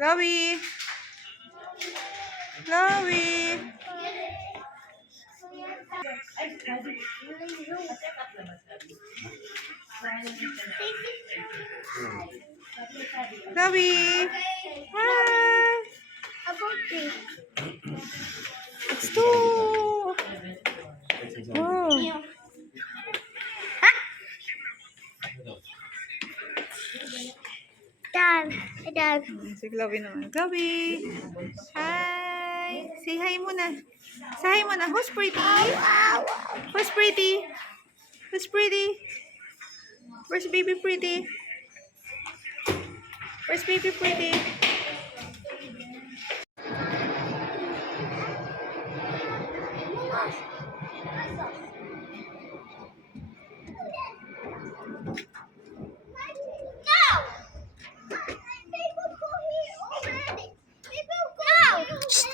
Chloe! Chloe! Chloe! Hi! Let's go! Oh. Dad. Si Chloe naman. Chloe! Hi! Say hi muna. Say hi muna. Who's pretty? Who's pretty? Who's pretty? Where's baby pretty? Where's baby pretty?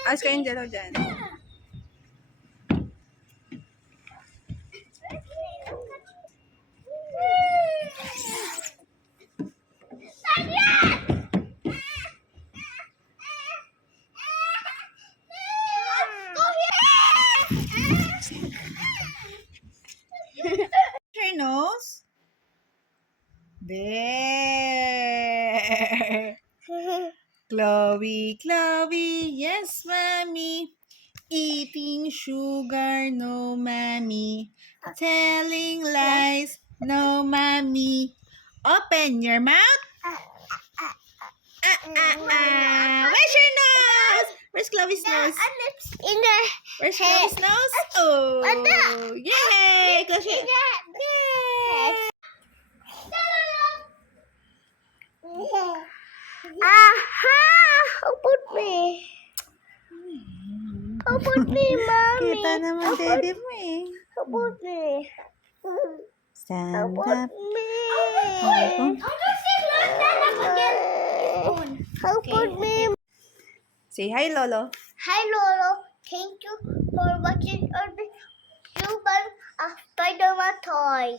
Ask ka Angelo dyan. Your nose? There. Chloe, Chloe, yes, mommy. Eating sugar, no, mommy. Telling lies, no, mommy. Open your mouth. Where's your nose? Where's Chloe's nose? In the Where's Chloe's nose? Oh, yay! Chloe. Yay! Aha! Who put me? Who put me, mommy? Kita naman daddy mo eh. Who put me? Stand Who up. put me? Who put me? Say hi, Lolo. Hi, Lolo. Thank you for watching our human Spider-Man toy.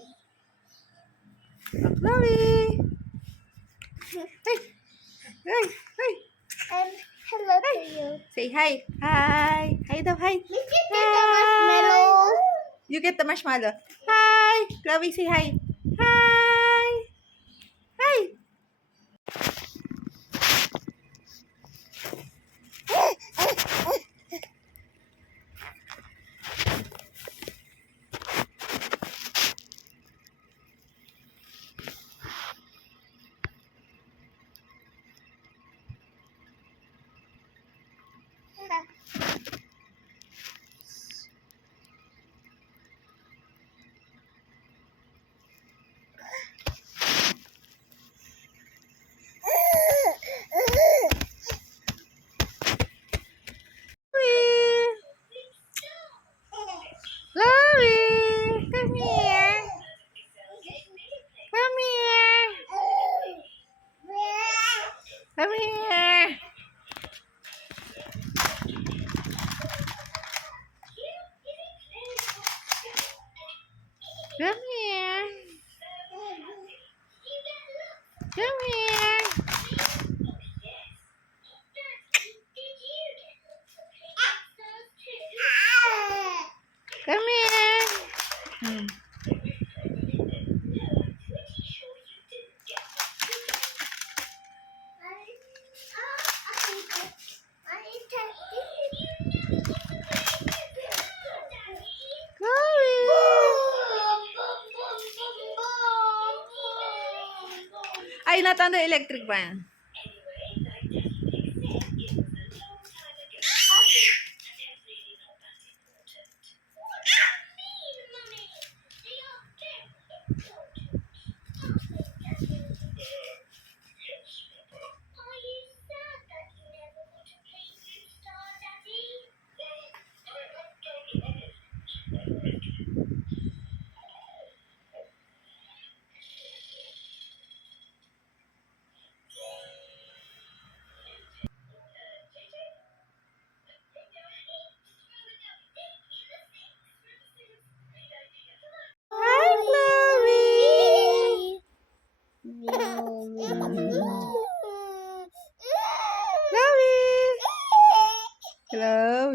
Chloe. Hey. Hey. Hey. And hello to you. Say hi. Hi. Hi daw, hi. You can get the marshmallow. You get the marshmallow. Hi. Chloe, say hi. Hi. Hi. Chloe, come here. Come here. Come here. Come here. Come here. Come here. Ay, natanda electric fan.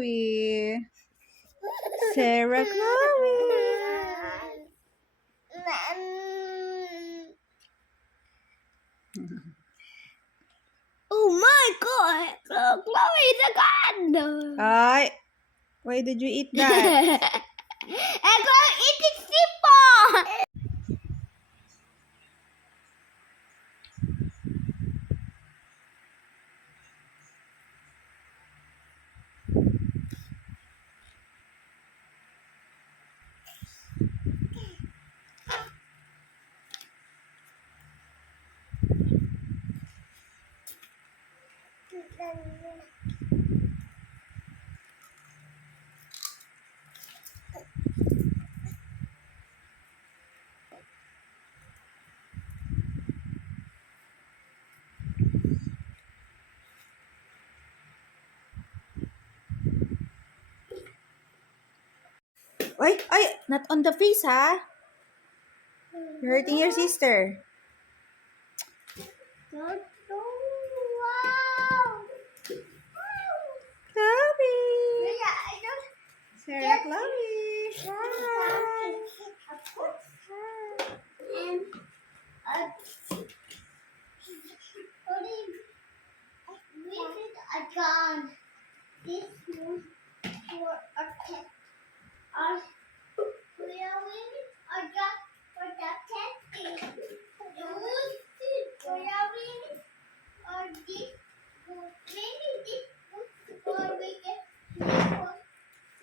Chloe. Sarah Chloe. Oh my god! Chloe is a god! Ay, why did you eat that? And Chloe eating simple! Ay, ay, not on the face, ha? You're hurting your sister. Wow! Chloe. Yeah, I don't. Sarah Chloe. And we did a gun. This was for a pet. We are waiting a gun for the testing. We are waiting or this maybe this for we get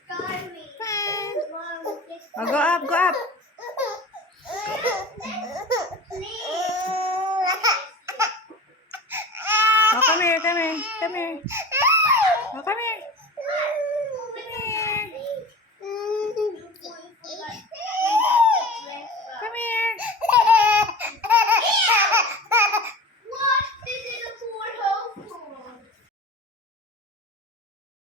starving. Oh, go up, go up. Oh, come here, come here, come here. Oh, come here.